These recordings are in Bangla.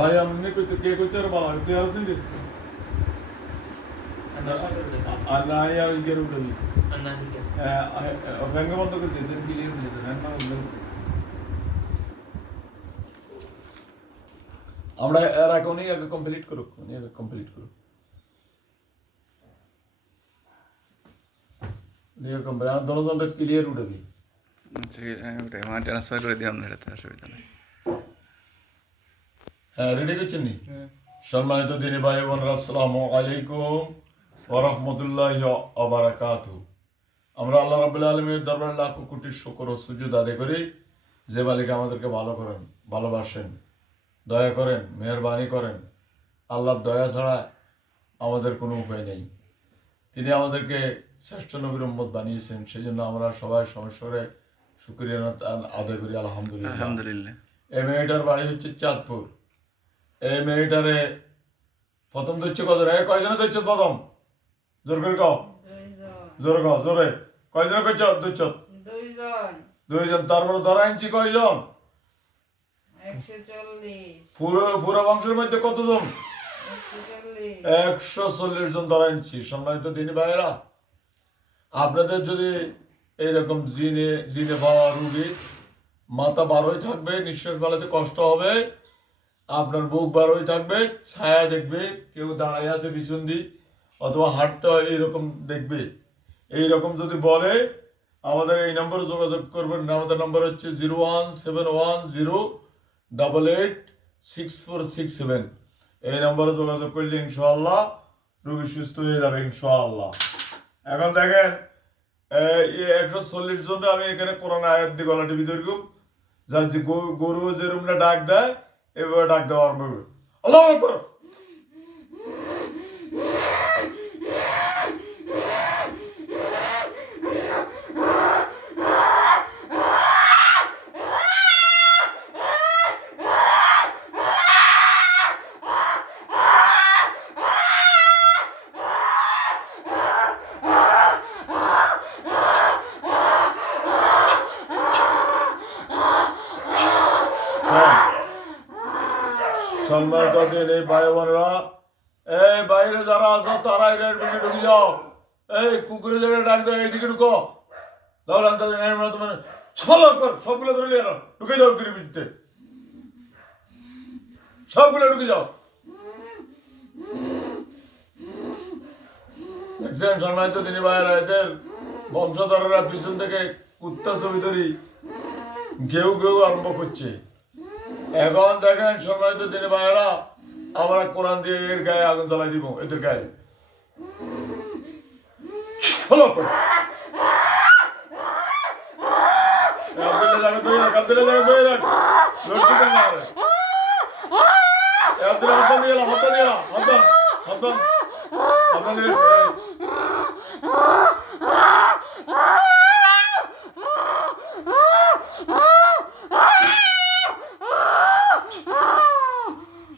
ভাই আপনি কইতে কে কইতে বালা কে আছেন রে আর না আর ইগের উঠবি ব্যাংক বন্ধ করে দিয়েছেন ক্লিয়ার হয়ে যেতেন না আমরা এর আগে উনি আগে কমপ্লিট করুক উনি আগে কমপ্লিট করুক লিও কমপ্লিট আর দলটা ক্লিয়ার উঠবি ওটাই আমার ট্রান্সফার করে দিলাম না এটাতে অসুবিধা নেই হ্যাঁ রেডি করছেন নি সম্মানিত দিনী ভাই বোনেরা আসসালামু আলাইকুম ওয়া রাহমাতুল্লাহি ওয়া বারাকাতুহু আমরা আল্লাহ রাব্বুল আলামিনের দরবারে লাখ কোটি শুকর ও সুজুদ আদায় করি যে মালিক আমাদেরকে ভালো করেন ভালোবাসেন দয়া করেন মেহেরবানি করেন আল্লাহর দয়া ছাড়া আমাদের কোনো উপায় নেই তিনি আমাদেরকে শ্রেষ্ঠ নবীর উম্মত বানিয়েছেন সেই জন্য আমরা সবাই সমস্বরে শুকরিয়া আদায় করি আলহামদুলিল্লাহ আলহামদুলিল্লাহ এই মেয়েটার বাড়ি হচ্ছে চাঁদপুর এই মেয়েটারে প্রথম দৈত্য কত রে কয়জনে দৈত্য প্রথম জোর করে কও জোরে কও জোরে কয়জনে কইছ দৈত্য দুইজন তারপরে ধরা আনছি কয়জন 140 পুরো বংশের মধ্যে কতজন 140 জন ধরা আনছি সম্মানিত দিনী ভাইয়েরা আপনাদের যদি এইরকম জিনে পাওয়া রুগী মাথা বারোই থাকবে নিঃশ্বাস ফেলাতে কষ্ট হবে আপনার বুক বারোই থাকবে ছায়া দেখবে কেউ দাঁড়ায় আছে পিছন দিয়ে অথবা হাঁটতে হয় এইরকম দেখবে এইরকম যদি বলে আমাদের এই নম্বরে যোগাযোগ করবেন আমাদের নম্বর হচ্ছে 01710886467 এই নম্বরে যোগাযোগ করলে ইনশাআল্লাহ রোগী সুস্থ হয়ে যাবে ইনশাআল্লাহ এখন দেখেন 140 জন আমি এখানে কোরআন আয়াত দিয়ে গলা টিভি ধরব যার যে গরু যেরকমটা ডাক দেয় এভাবে ডাক দেওয়া আরম্ভ করবে আল্লাহু আকবার সম্মানিত দিনী ভাই বোনেরা এই বাইরে যারা আছো তারা এর ভিতরে ঢুকে যাও এই কুকুরে যারা ডাক দেয় এইদিকে ঢুকো দাও রান্তা তোমার সবগুলো ধরে নিয়ে ঢুকে যাও গিরির ভিতরে সবগুলো ঢুকে যাও দেখছেন সম্মানিত দিনী ভাইয়েরা এদের বংশধররা পিছন থেকে কুত্তা ছবি ধরি ঘেউ ঘেউ আরম্ভ করছে এখন দেখেন সম্মানিত দিনী ভাইয়েরা আমরা কোরআন দিয়ে এর গায়ে আগুন জ্বালাই দিব এদের গায়ে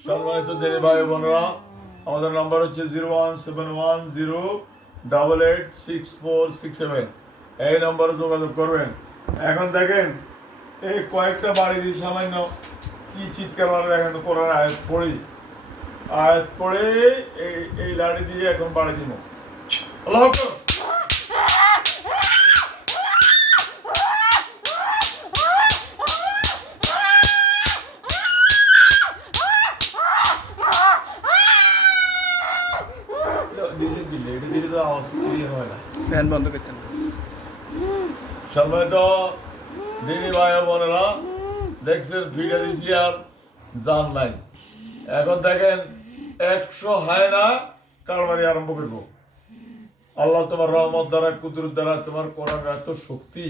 সম্মানিত দিনী ভাই বোনেরা আমাদের নাম্বার হচ্ছে 01710886467 এই নম্বরে যোগাযোগ করবেন এখন দেখেন এই কয়েকটা বাড়ি দিয়ে সামান্য কি চিৎকার মারে দেখেন কোরআন আয়াত পড়ে এই লাড়ি দিয়ে এখন বাড়ি দিব আল্লাহু আকবার ফ্যান বন্ধ করতে সম্মানিত দিনী ভাই বোনেরা দেখছেন ভিডিও দিছি আর জান নাই এখন দেখেন 100 হায়না কারবারি আরম্ভ করবো আল্লাহ তোমার রহমত দ্বারা কুদরত দ্বারা তোমার কোরআন এত শক্তি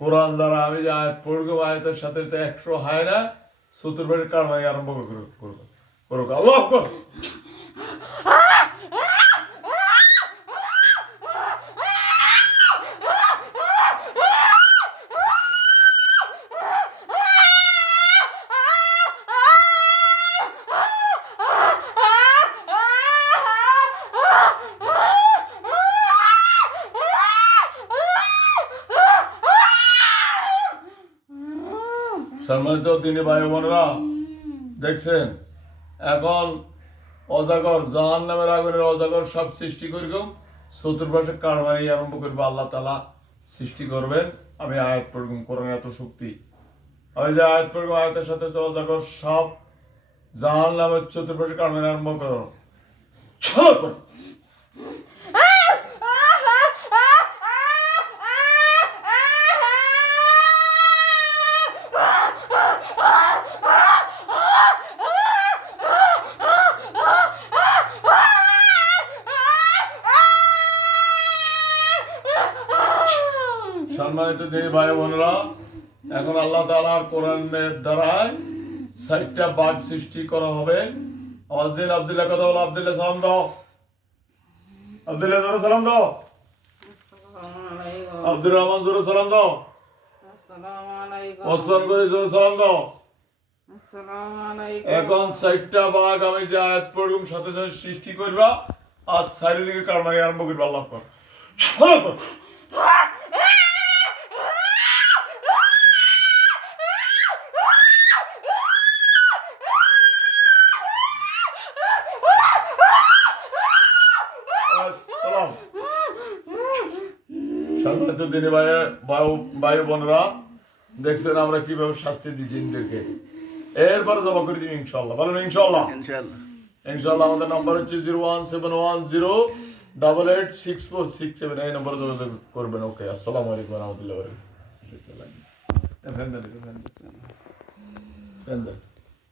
কোরআন দ্বারা আমি যে আয়াত পড়বো আয়াতের সাথে 100 হায়না চতুর্বাড়ির কারবারি আরম্ভ করবো আল্লাহ আকবার সম্মানিত দিনী ভাই বোনেরা দেখছেন এখন অজাগর জাহান নামের আগুনের অজাগর সব সৃষ্টি করিব চতুর্পাশে কারবারি আরম্ভ করবে আল্লাহ তাআলা সৃষ্টি করবেন আমি আয়াত পড়ব কোরআনে এত শক্তি আমি যে আয়াত পড়ব আয়াতের সাথে অজাগর সব জাহান নামের চতুর্পাশে কারবারি আরম্ভ করো চলো করো। সম্মানিত দিনী ভাই বোনেরা এখন আল্লাহ তাআলার কোরআনের দ্বারায় ৬০টা বাঘ সৃষ্টি করা হবে। আমার জিন আব্দুল্লাহ কথা বলো, আব্দুল্লাহ সালাম দাও, আব্দুল্লাহ জোরে সালাম দাও, আব্দুর রহমান জোরে সালাম দাও, ওসমান করে জোরে সালাম দাও। এখন ৬০টা বাঘ আমি যে আয়াত পড়ুম সাথে সাথে সৃষ্টি করবা আজ চারিদিকে কারমারি আরম্ভ করবা আল্লাহ পাক। চলো করো। সালাম। সম্মানিত দিনী ভাই বোনেরা দেখছেন আমরা কিভাবে শাস্তি দিই জিনদেরকে, এরপরে জমা করে দিন ইনশাল্লাহ। বলেন ইনশাল্লাহ। ইনশাআল্লাহ। ইনশাল্লাহ আমাদের নাম্বার হচ্ছে 01710886467 এই নম্বরে যোগাযোগ করবেন। ওকে, আসসালামু আলাইকুম ওয়া রাহমাতুল্লাহি ওয়া বারাকাতুহু।